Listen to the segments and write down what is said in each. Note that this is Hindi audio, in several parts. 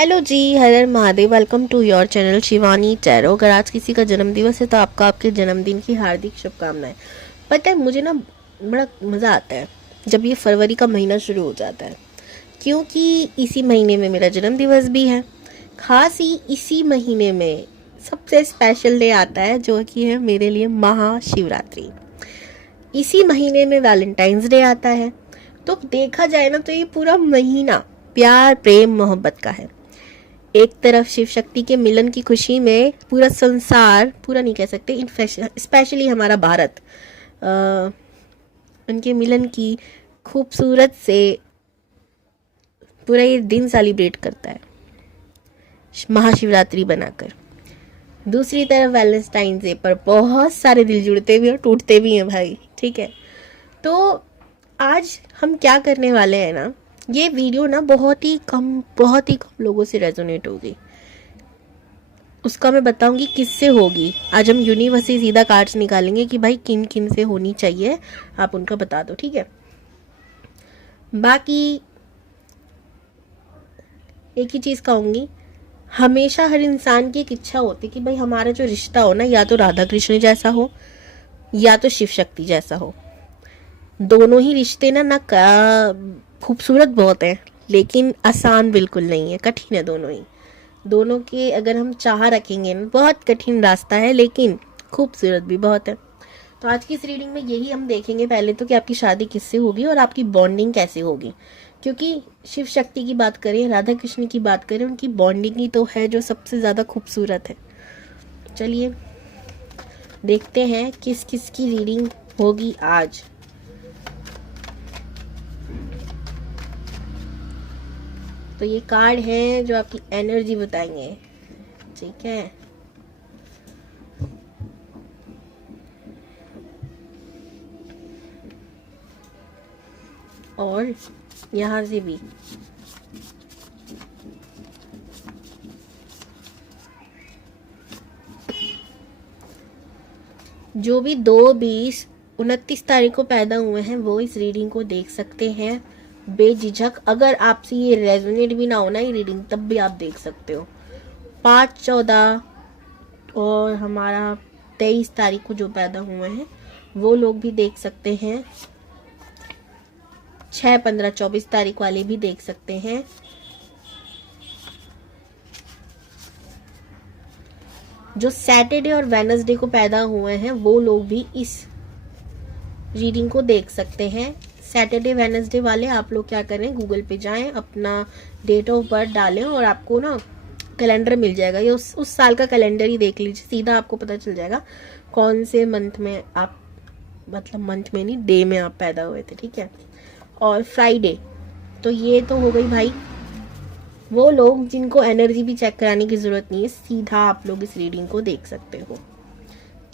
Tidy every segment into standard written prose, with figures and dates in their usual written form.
हेलो जी, हर हर Mahadev. Welcome to your channel Shivani tarot. अगर आज किसी का जन्मदिवस है तो आपका आपके जन्मदिन की हार्दिक शुभकामनाएं। पता है, मुझे ना बड़ा मज़ा आता है जब ये फरवरी का महीना शुरू हो जाता है, क्योंकि इसी महीने में मेरा जन्मदिवस भी है। खास ही इसी महीने में सबसे स्पेशल डे आता है जो कि है मेरे लिए महाशिवरात्रि। इसी महीने में वैलेंटाइंस डे आता है। तो देखा जाए ना तो ये पूरा महीना प्यार प्रेम मोहब्बत का है। एक तरफ शिव शक्ति के मिलन की खुशी में पूरा संसार, पूरा नहीं कह सकते, स्पेशली हमारा भारत उनके मिलन की खूबसूरत से पूरा ये दिन सेलिब्रेट करता है महाशिवरात्रि बनाकर। दूसरी तरफ वैलेंटाइन डे पर बहुत सारे दिल जुड़ते भी और टूटते भी हैं भाई। ठीक है, तो आज हम क्या करने वाले हैं ना, ये वीडियो ना बहुत ही कम लोगों से रेजोनेट होगी। उसका मैं बताऊंगी किससे होगी। आज हम यूनिवर्स से सीधा कार्ड्स निकालेंगे कि भाई किन किन से होनी चाहिए, आप उनका बता दो। ठीक है, बाकी एक ही चीज़ कहूँगी, हमेशा हर इंसान की एक इच्छा होती कि भाई हमारा जो रिश्ता हो ना, या तो राधा कृष्ण जैसा हो या तो शिव शक्ति जैसा हो। दोनों ही रिश्ते ना खूबसूरत बहुत हैं, लेकिन आसान बिल्कुल नहीं है, कठिन है दोनों ही। दोनों के अगर हम चाह रखेंगे ना, बहुत कठिन रास्ता है, लेकिन खूबसूरत भी बहुत है। तो आज की इस रीडिंग में यही हम देखेंगे पहले तो कि आपकी शादी किससे होगी और आपकी बॉन्डिंग कैसे होगी। क्योंकि शिव शक्ति की बात करें, राधा कृष्ण की बात करें, उनकी बॉन्डिंग ही तो है जो सबसे ज़्यादा खूबसूरत है। चलिए देखते हैं किस किस की रीडिंग होगी आज। तो ये कार्ड हैं जो आपकी एनर्जी बताएंगे। ठीक है, और यहाँ से भी जो भी 2-20-29 तारीख को पैदा हुए हैं वो इस रीडिंग को देख सकते हैं बेझिझक। अगर आपसे ये रेजोनेट भी ना हो ना ये रीडिंग, तब भी आप देख सकते हो। 5-14 और हमारा 23 तारीख को जो पैदा हुए हैं वो लोग भी देख सकते हैं। 6-15-24 तारीख वाले भी देख सकते हैं। जो सैटरडे और वेडनेसडे को पैदा हुए हैं वो लोग भी इस रीडिंग को देख सकते हैं। सैटरडे वेडनेसडे वाले आप लोग क्या करें, गूगल पे जाएं, अपना डेट ऑफ बर्थ डालें और आपको ना कैलेंडर मिल जाएगा। ये उस साल का कैलेंडर ही देख लीजिए, सीधा आपको पता चल जाएगा कौन से मंथ में आप, मतलब मंथ में नहीं, डे में आप पैदा हुए थे। ठीक है, और फ्राइडे, तो ये तो हो गई भाई वो लोग जिनको एनर्जी भी चेक कराने की ज़रूरत नहीं है, सीधा आप लोग इस रीडिंग को देख सकते हो।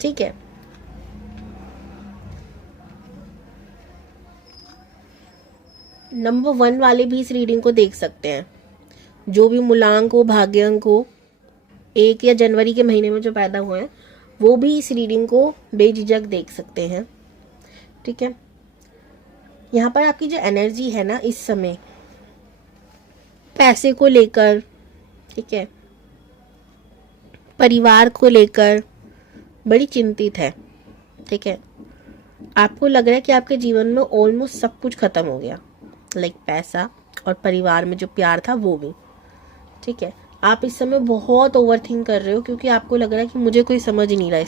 ठीक है, नंबर 1 वाले भी इस रीडिंग को देख सकते हैं। जो भी मूलांक हो, भाग्यांक हो, 1 या जनवरी के महीने में जो पैदा हुए हैं वो भी इस रीडिंग को बेझिझक देख सकते हैं। ठीक है, यहाँ पर आपकी जो एनर्जी है ना इस समय पैसे को लेकर, ठीक है, परिवार को लेकर बड़ी चिंतित है। ठीक है, आपको लग रहा है कि आपके जीवन में ऑलमोस्ट सब कुछ खत्म हो गया, लाइक पैसा और परिवार में जो प्यार था वो भी। ठीक है, आप इस समय बहुत ओवरथिंक कर रहे हो क्योंकि आपको लग रहा है कि मुझे कोई समझ नहीं रहा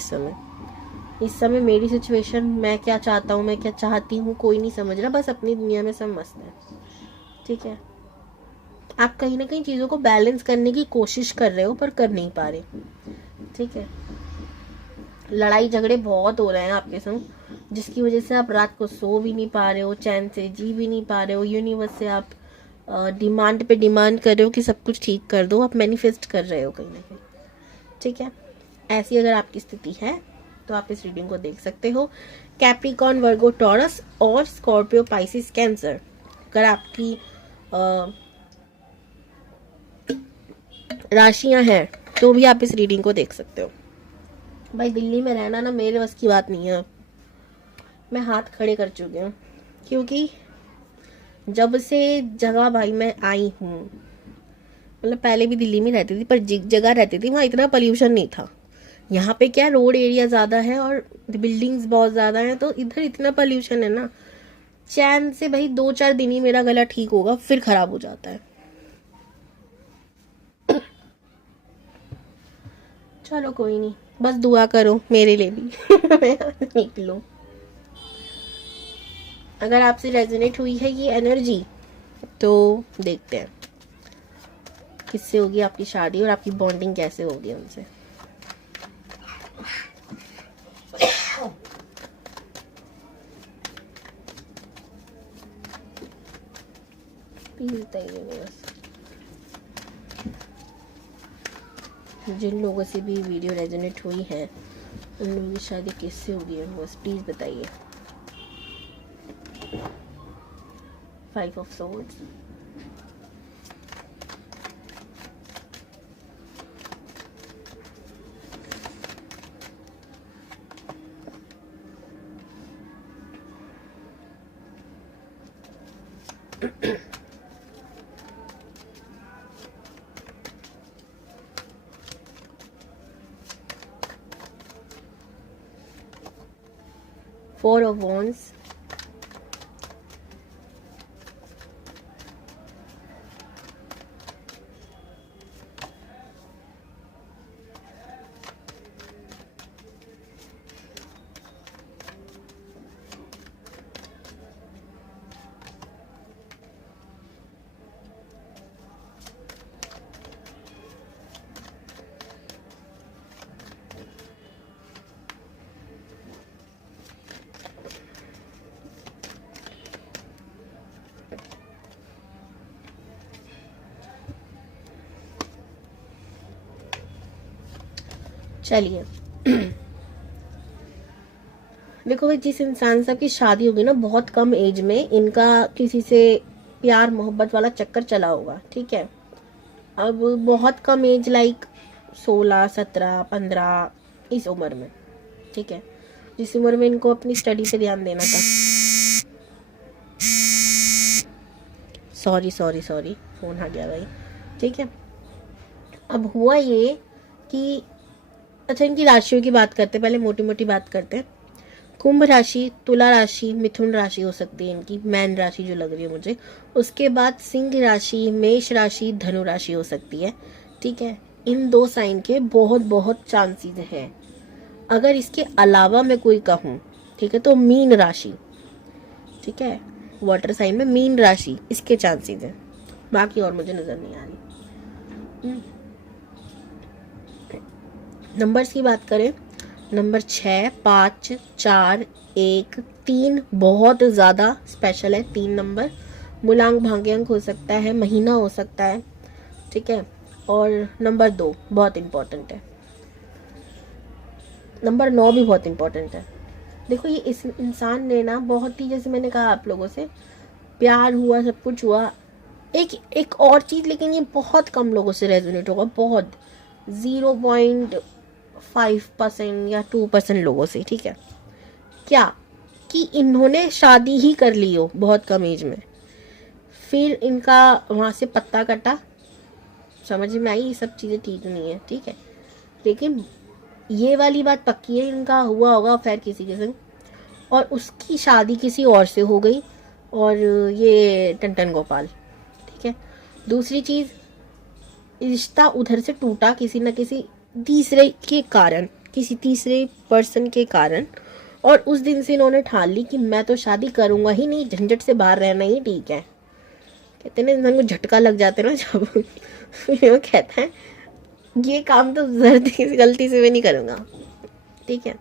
इस समय मेरी सिचुएशन, मैं क्या चाहता हूँ, मैं क्या चाहती हूँ, कोई नहीं समझ रहा, बस अपनी दुनिया में सब मस्त है। ठीक है, आप कहीं ना कहीं चीज़ों को बैलेंस करने की कोशिश कर रहे हो पर कर नहीं पा रहे। ठीक है, लड़ाई झगड़े बहुत हो रहे हैं आपके संग, जिसकी वजह से आप रात को सो भी नहीं पा रहे हो, चैन से जी भी नहीं पा रहे हो। यूनिवर्स से आप डिमांड पे डिमांड कर रहे हो कि सब कुछ ठीक कर दो, आप मैनिफेस्ट कर रहे हो कहीं ना कहीं। ठीक है, ऐसी अगर आपकी स्थिति है तो आप इस रीडिंग को देख सकते हो। कैप्रिकॉर्न, वर्गो, टॉरस और स्कॉर्पियो, पाइसिस, कैंसर अगर आपकी राशियां हैं तो भी आप इस रीडिंग को देख सकते हो। भाई दिल्ली में रहना ना मेरे बस की बात नहीं है, मैं हाथ खड़े कर चुकी हूँ, क्योंकि जब से जगह भाई मैं आई हूँ मतलब पहले भी दिल्ली में रहती थी, पर जिस जगह रहती थी वहाँ इतना पोल्यूशन नहीं था। यहाँ पे क्या, रोड एरिया ज़्यादा है और बिल्डिंग्स बहुत ज़्यादा हैं, तो इधर इतना पोल्यूशन है ना, चैन से भाई 2-4 दिन ही मेरा गला ठीक होगा, फिर खराब हो जाता है। चलो कोई नहीं, बस दुआ करो मेरे लिए भी मैं निकलूं। अगर आपसे रेजोनेट हुई है ये एनर्जी तो देखते हैं किससे होगी आपकी शादी और आपकी बॉन्डिंग कैसे होगी उनसे। बस जिन लोगों से भी वीडियो रेजोनेट हुई है उन लोगों की शादी किससे होगी बस प्लीज बताइए। 5 of Swords, Four of Wands, चलिए देखो भाई, जिस इंसान से आपकी शादी होगी ना बहुत कम एज में, इनका किसी से प्यार मोहब्बत वाला चक्कर चला होगा, ठीक है। अब बहुत कम एज लाइक 16, 17, 15 इस उम्र में, ठीक है, जिस उम्र में इनको अपनी स्टडी पे ध्यान देना था। सॉरी सॉरी सॉरी, फोन आ गया भाई, ठीक है। अब हुआ ये कि अच्छा, इनकी राशियों की बात करते हैं, पहले मोटी मोटी बात करते हैं। कुंभ राशि, तुला राशि, मिथुन राशि हो सकती है इनकी, मैन राशि जो लग रही है मुझे। उसके बाद सिंह राशि, मेष राशि, धनु राशि हो सकती है, ठीक है। इन 2 साइन के बहुत बहुत चांसेस हैं। अगर इसके अलावा मैं कोई कहूँ, ठीक है, तो मीन राशि, ठीक है, वाटर साइन में मीन राशि, इसके चांसेस हैं, बाकी और मुझे नजर नहीं आ रही। नंबर्स की बात करें, नंबर 6, 5, 4, 1, 3 बहुत ज़्यादा स्पेशल है। 3 नंबर मूलांक भाग्यांक हो सकता है, महीना हो सकता है, ठीक है। और नंबर 2 बहुत इम्पोर्टेंट है, नंबर 9 भी बहुत इम्पोर्टेंट है। देखो ये इस इंसान ने ना बहुत ही, जैसे मैंने कहा आप लोगों से, प्यार हुआ, सब कुछ हुआ। एक और चीज़, लेकिन ये बहुत कम लोगों से रेजोनेट होगा, बहुत 0.5% या 2% लोगों से, ठीक है। क्या कि इन्होंने शादी ही कर ली हो बहुत कम एज में, फिर इनका वहाँ से पत्ता कटा, समझ में आई, ये सब चीज़ें ठीक नहीं है, ठीक है। लेकिन ये वाली बात पक्की है, इनका हुआ होगा अफेयर किसी के संग और उसकी शादी किसी और से हो गई, और ये टन गोपाल, ठीक है। दूसरी चीज़, रिश्ता उधर से टूटा किसी न किसी तीसरे के कारण, किसी तीसरे पर्सन के कारण, और उस दिन से इन्होंने ठान ली कि मैं तो शादी करूंगा ही नहीं, झंझट से बाहर रहना ही ठीक है। कहते ना इंसान को झटका लग जाते ना जब वो कहता है ये काम तो गलती से भी नहीं करूंगा, ठीक है।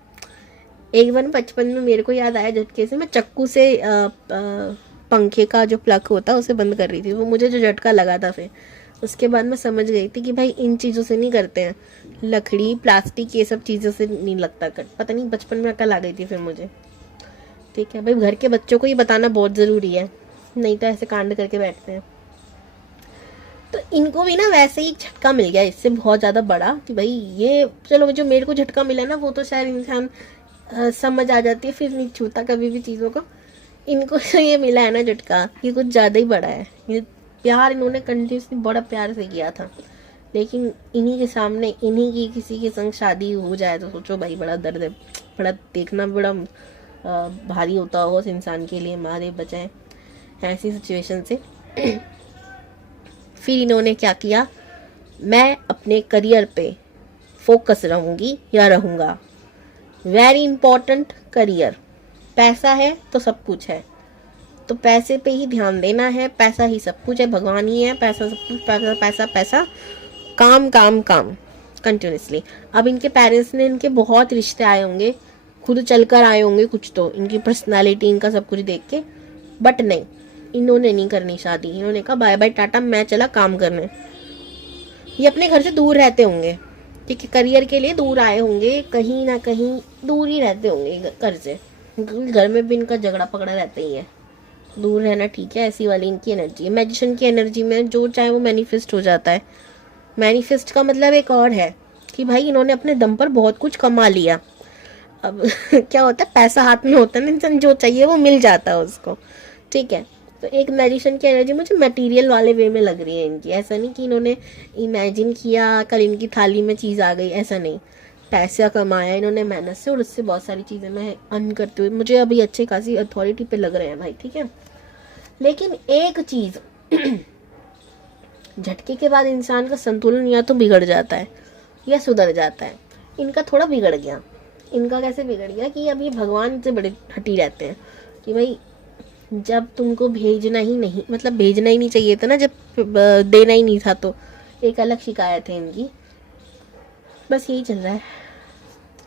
एक बार 55 में मेरे को याद आया झटके से, मैं चक्कू से पंखे का जो प्लग होता है उसे बंद कर रही थी, वो मुझे जो झटका लगा था, फिर उसके बाद मैं समझ गई थी कि भाई इन चीज़ों से नहीं करते हैं, लकड़ी, प्लास्टिक, ये सब चीज़ों से नहीं लगता कट। पता नहीं बचपन में अकल आ गई थी फिर मुझे, ठीक है। भाई घर के बच्चों को ये बताना बहुत ज़रूरी है, नहीं तो ऐसे कांड करके बैठते हैं। तो इनको भी ना वैसे ही झटका मिल गया इससे बहुत ज़्यादा बड़ा, कि भाई ये, चलो जो मेरे को झटका मिला ना वो तो शायद इंसान समझ आ जाती है, फिर नहीं छूता कभी भी चीज़ों को। इनको तो ये मिला है ना झटका, ये कुछ ज़्यादा ही बड़ा है, ये प्यार इन्होंने कंटिन्यूसली बड़ा प्यार से किया था, लेकिन इन्हीं के सामने इन्हीं की किसी के संग शादी हो जाए तो सोचो भाई, बड़ा दर्द है, बड़ा देखना बड़ा भारी होता होगा उस इंसान के लिए। मारे बचाए ऐसी सिचुएशन से। फिर इन्होंने क्या किया, मैं अपने करियर पे फोकस रहूंगी या रहूंगा। Very important, career. पैसा है तो सब कुछ है, तो पैसे पे ही ध्यान देना है। पैसा ही सब कुछ है, भगवान ही है, पैसा सब कुछ, पैसा पैसा पैसा, काम काम काम कंटिन्यूसली। अब इनके पेरेंट्स ने इनके बहुत रिश्ते आए होंगे, खुद चलकर आए होंगे कुछ तो, इनकी पर्सनालिटी इनका सब कुछ देख के, बट नहीं, इन्होंने नहीं करनी शादी। इन्होंने कहा बाय बाय टाटा, मैं चला काम करने। ये अपने घर से दूर रहते होंगे, ठीक है, करियर के लिए दूर आए होंगे, कहीं ना कहीं दूर ही रहते होंगे घर से। घर में भी इनका झगड़ा पकड़ा रहता ही है, दूर रहना ठीक है, ऐसी वाली इनकी एनर्जी है। मैजिशियन की एनर्जी में जो चाहे वो मैनिफेस्ट हो जाता है। मैनिफेस्ट का मतलब एक और है कि भाई इन्होंने अपने दम पर बहुत कुछ कमा लिया। अब क्या होता है, पैसा हाथ में होता है ना, इंसान जो चाहिए वो मिल जाता है उसको, ठीक है। तो एक मैजिशियन की एनर्जी मुझे मटेरियल वाले वे में लग रही है इनकी। ऐसा नहीं कि इन्होंने इमेजिन किया कल इनकी थाली में चीज़ आ गई, ऐसा नहीं। पैसा कमाया इन्होंने मेहनत से, और उससे बहुत सारी चीज़ें मैं अर्न करते हुए मुझे अभी अच्छे खासी अथॉरिटी पे लग रहे हैं भाई, ठीक है। लेकिन एक चीज़, झटके के बाद इंसान का संतुलन या तो बिगड़ जाता है या सुधर जाता है। इनका थोड़ा बिगड़ गया। इनका कैसे बिगड़ गया कि अब ये भगवान से बड़े हटी रहते हैं कि भाई जब तुमको भेजना ही नहीं, मतलब भेजना ही नहीं चाहिए था ना, जब देना ही नहीं था, तो एक अलग शिकायत है इनकी। बस यही चल रहा है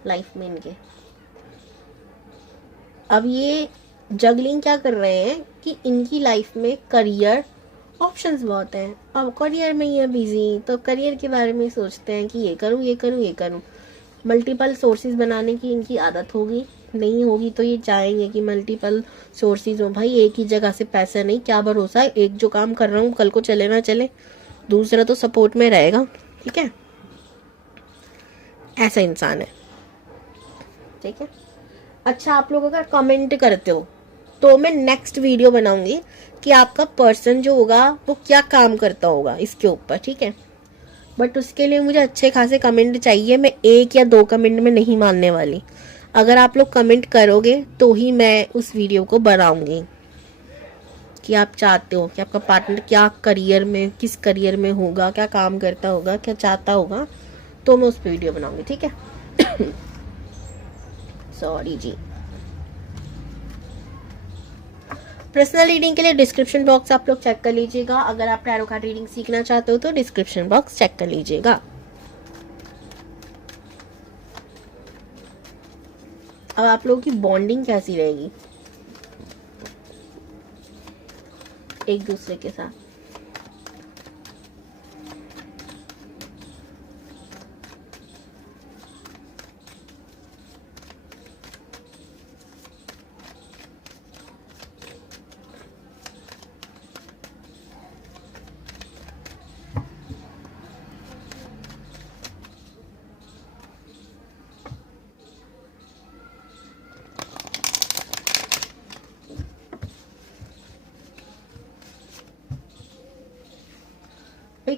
लाइफ में इनके। अब ये जगलिंग क्या कर रहे हैं कि इनकी लाइफ में करियर ऑप्शंस बहुत हैं। अब करियर में ही है बिजी, तो करियर के बारे में सोचते हैं कि ये करूँ ये करूँ ये करूँ। मल्टीपल सोर्सेज बनाने की इनकी आदत होगी, नहीं होगी तो ये चाहेंगे कि मल्टीपल सोर्सेज हो। भाई एक ही जगह से पैसा नहीं, क्या भरोसा है, एक जो काम कर रहा हूँ कल को चले ना चले, दूसरा तो सपोर्ट में रहेगा, ठीक है। ऐसा इंसान है, ठीक है। अच्छा, आप लोग अगर कमेंट करते हो तो मैं नेक्स्ट वीडियो बनाऊंगी कि आपका पर्सन जो होगा वो क्या काम करता होगा इसके ऊपर, ठीक है। बट उसके लिए मुझे अच्छे खासे कमेंट चाहिए। मैं 1 या 2 कमेंट में नहीं मानने वाली। अगर आप लोग कमेंट करोगे तो ही मैं उस वीडियो को बनाऊंगी कि आप चाहते हो कि आपका पार्टनर क्या करियर में, किस करियर में होगा, क्या काम करता होगा, क्या चाहता होगा, तो मैं उस पर वीडियो बनाऊंगी, ठीक है। सॉरी जी। पर्सनल रीडिंग के लिए डिस्क्रिप्शन बॉक्स आप लोग चेक कर लीजिएगा। अगर आप टैरो कार्ड रीडिंग सीखना चाहते हो तो डिस्क्रिप्शन बॉक्स चेक कर लीजिएगा। अब आप लोगों की बॉन्डिंग कैसी रहेगी एक दूसरे के साथ?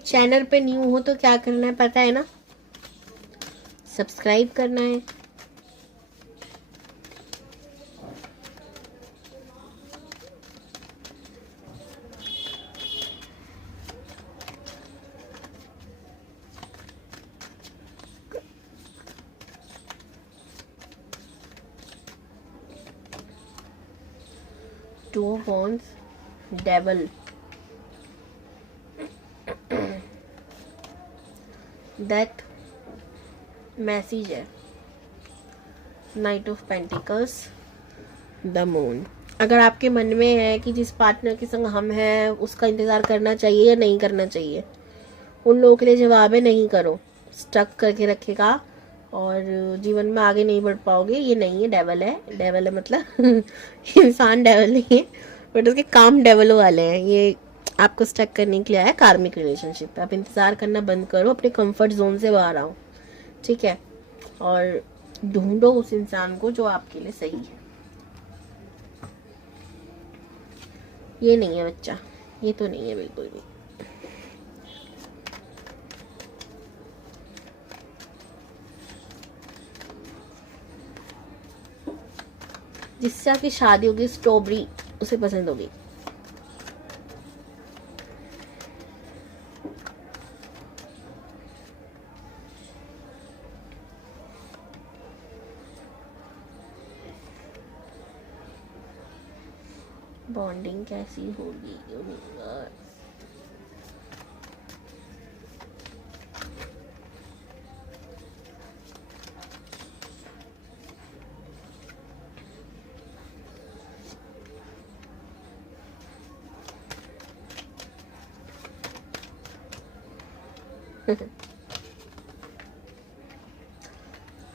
चैनल पे न्यू हो तो क्या करना है पता है ना, सब्सक्राइब करना है, two wands, devil, that message है, knight of pentacles, the moon. अगर आपके मन में है कि जिस पार्टनर के संग हम हैं उसका इंतज़ार करना चाहिए या नहीं करना चाहिए, उन लोगों के लिए जवाब है नहीं करो। स्टक करके रखेगा और जीवन में आगे नहीं बढ़ पाओगे। ये नहीं है, डेवल है। डेवल है मतलब इंसान डेवल नहीं है, बट उसके काम डेवल वाले हैं। ये आपको स्टक करने के लिए आया कार्मिक रिलेशनशिप पे। आप इंतज़ार करना बंद करो, अपने कंफर्ट जोन से बाहर आओ, ठीक है, और ढूंढो उस इंसान को जो आपके लिए सही है। ये नहीं है बच्चा, ये तो नहीं है बिल्कुल भी। जिससे आपकी शादी होगी स्ट्रॉबेरी उसे पसंद होगी। बॉन्डिंग कैसी होगी?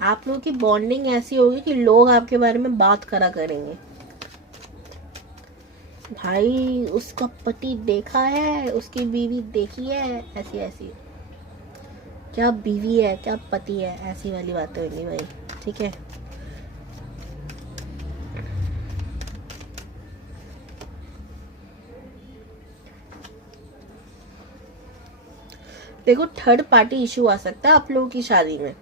आप लोगों की बॉन्डिंग ऐसी होगी कि लोग आपके बारे में बात करा करेंगे। भाई उसका पति देखा है, उसकी बीवी देखी है, ऐसी ऐसी, क्या बीवी है क्या पति है, ऐसी वाली बातें होंगी भाई। ठीक है, देखो थर्ड पार्टी इशू आ सकता है आप लोगों की शादी में।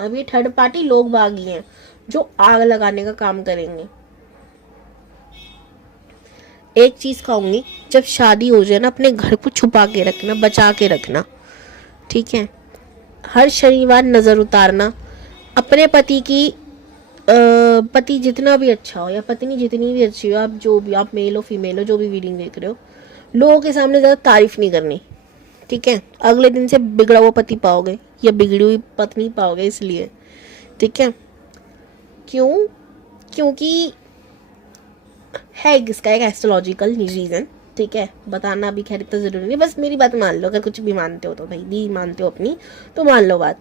अब ये थर्ड पार्टी लोग बागी हैं जो आग लगाने का काम करेंगे। एक चीज कहूंगी, जब शादी हो जाए ना अपने घर को छुपा के रखना, बचा के रखना। ठीक है, हर शनिवार नजर उतारना अपने पति की। पति जितना भी अच्छा हो या पत्नी जितनी भी अच्छी हो, आप जो भी, आप मेल हो फीमेल हो, जो भी वीडियो देख रहे हो, लोगों के सामने ज्यादा तारीफ नहीं करनी। ठीक है, अगले दिन से बिगड़ा हुआ पति पाओगे या बिगड़ी हुई पत्नी पाओगे, इसलिए। ठीक है, क्यों? क्योंकि है इसका एक एस्ट्रोलॉजिकल रीजन। ठीक है, बताना भी खैर इतना जरूरी नहीं, बस मेरी बात मान लो। अगर कुछ भी मानते हो तो भाई, भी मानते हो अपनी तो मान लो बात।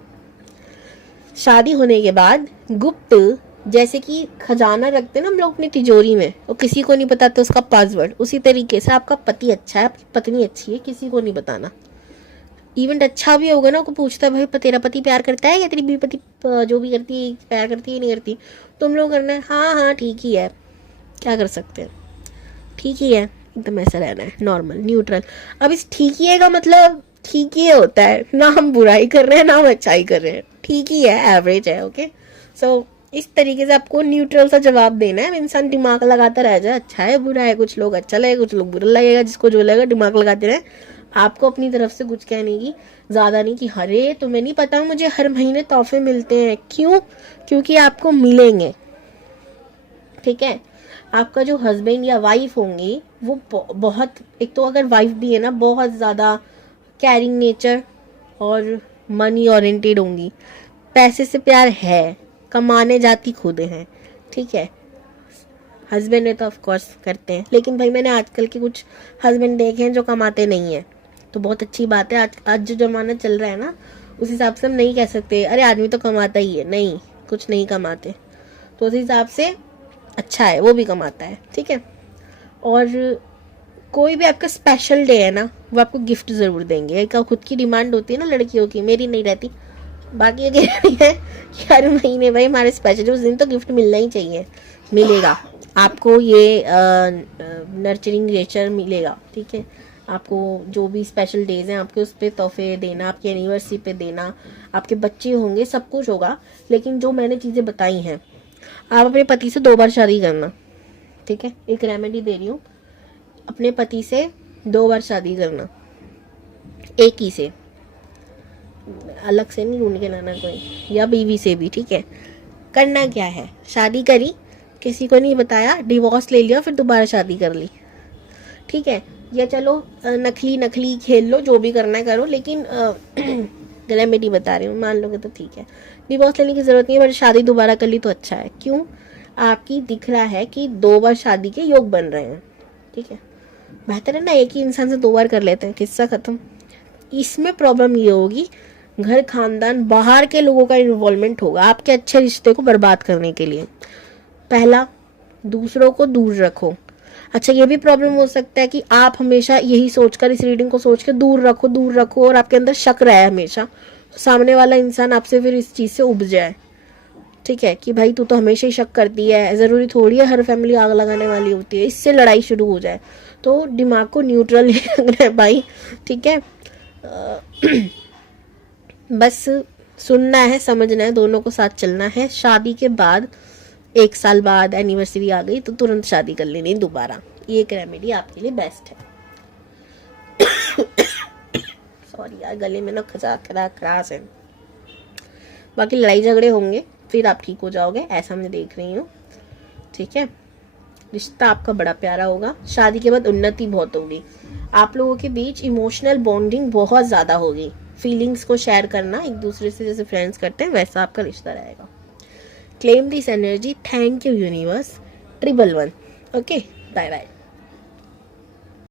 शादी होने के बाद गुप्त, जैसे कि खजाना रखते हैं ना हम लोग अपनी तिजोरी में, और किसी को नहीं बताते उसका पासवर्ड, उसी तरीके से आपका पति अच्छा है, आपकी पत्नी अच्छी है, किसी को नहीं बताना। इवेंट अच्छा भी होगा ना, को पूछता है भाई तेरा पति प्यार करता है या तेरी बीवी पति जो भी करती है प्यार करती है नहीं करती, तुम लोग करना है हाँ हाँ ठीक ही है, क्या कर सकते हैं, ठीक ही है, एकदम ऐसा रहना है, नॉर्मल न्यूट्रल। अब इस ठीक ही है का मतलब ठीक ही होता है, ना हम बुराई कर रहे हैं ना हम अच्छाई कर रहे हैं, ठीक ही है, एवरेज है। ओके, सो इस तरीके से आपको न्यूट्रल सा जवाब देना है। इंसान दिमाग लगाता रह जाए, अच्छा है बुरा है, कुछ लोग अच्छा लगेगा कुछ लोग बुरा लगेगा, जिसको जो लगेगा दिमाग लगाते रहे। आपको अपनी तरफ से कुछ कहने की ज्यादा नहीं कि अरे तुम्हें नहीं पता मुझे हर महीने तोहफे मिलते हैं। क्यों? क्योंकि आपको मिलेंगे। ठीक है, आपका जो हस्बैंड या वाइफ होंगी वो बहुत, एक तो अगर वाइफ भी है ना, बहुत ज़्यादा कैरिंग नेचर और मनी ओरिएंटेड होंगी। पैसे से प्यार है, कमाने जाती खुद हैं। ठीक है, हस्बैंड ने तो ऑफ कोर्स करते हैं, लेकिन भाई मैंने आजकल के कुछ हस्बैंड देखे हैं जो कमाते नहीं हैं, तो बहुत अच्छी बात है। आज जो जमाना चल रहा है ना, उस हिसाब से हम नहीं कह सकते अरे आदमी तो कमाता ही है, नहीं, कुछ नहीं कमाते, तो उस हिसाब से अच्छा है वो भी कमाता है। ठीक है, और कोई भी आपका स्पेशल डे है ना, वो आपको गिफ्ट ज़रूर देंगे। एक खुद की डिमांड होती है ना लड़कियों की, मेरी नहीं रहती, बाकी ये है कि हर महीने भाई हमारे स्पेशल उस दिन तो गिफ्ट मिलना ही चाहिए, मिलेगा आपको, ये नर्चरिंग नेचर मिलेगा। ठीक है, आपको जो भी स्पेशल डेज हैं आपके उस पर तोहफे देना, आपकी एनिवर्सरी पे देना, आपके बच्चे होंगे, सब कुछ होगा। लेकिन जो मैंने चीज़ें बताई हैं, आप अपने पति से 2 बार शादी करना। ठीक है, एक रेमेडी दे रही हूँ, अपने पति से 2 बार शादी करना, एक ही से, अलग से नहीं ढूंढ के लाना कोई, या बीवी से भी। ठीक है, करना क्या है, शादी करी, किसी को नहीं बताया, डिवोर्स ले लिया, फिर दोबारा शादी कर ली। ठीक है, या चलो नकली नकली खेल लो, जो भी करना है करो, लेकिन रेमेडी बता रही हूँ, मान लोगे तो ठीक है। डिवोर्स लेने की जरूरत नहीं है, पर शादी दोबारा कर ली तो अच्छा है। क्यों? आपकी दिख रहा है कि 2 बार शादी के योग बन रहे हैं। ठीक है, बेहतर है ना एक ही इंसान से 2 बार कर लेते हैं, किस्सा खत्म। इसमें प्रॉब्लम ये होगी, घर खानदान बाहर के लोगों का इन्वॉल्वमेंट होगा आपके अच्छे रिश्ते को बर्बाद करने के लिए। पहला, दूसरों को दूर रखो। अच्छा, ये भी प्रॉब्लम हो सकता है कि आप हमेशा यही सोचकर, इस रीडिंग को सोच के दूर रखो और आपके अंदर शक रहा है हमेशा, सामने वाला इंसान आपसे फिर इस चीज से उब जाए। ठीक है, कि भाई तू तो हमेशा ही शक करती है, ज़रूरी थोड़ी है हर फैमिली आग लगाने वाली होती है, इससे लड़ाई शुरू हो जाए। तो दिमाग को न्यूट्रल ही रखना है भाई, ठीक है। बस सुनना है, समझना है, दोनों को साथ चलना है। शादी के बाद 1 साल बाद एनिवर्सरी आ गई तो तुरंत शादी कर लेनी दोबारा, ये एक रेमेडी आपके लिए बेस्ट है। सॉरी यार, गले में ना खराश है। बाकी लड़ाई झगड़े होंगे फिर आप ठीक हो जाओगे, ऐसा मैं देख रही हूँ, ठीक है। रिश्ता आपका बड़ा प्यारा होगा, शादी के बाद उन्नति बहुत होगी, आप लोगों के बीच इमोशनल बॉन्डिंग बहुत ज़्यादा होगी, फीलिंग्स को शेयर करना एक दूसरे से जैसे फ्रेंड्स करते हैं वैसा आपका रिश्ता रहेगा। Claim this energy. Thank you universe. 111। Okay, bye bye.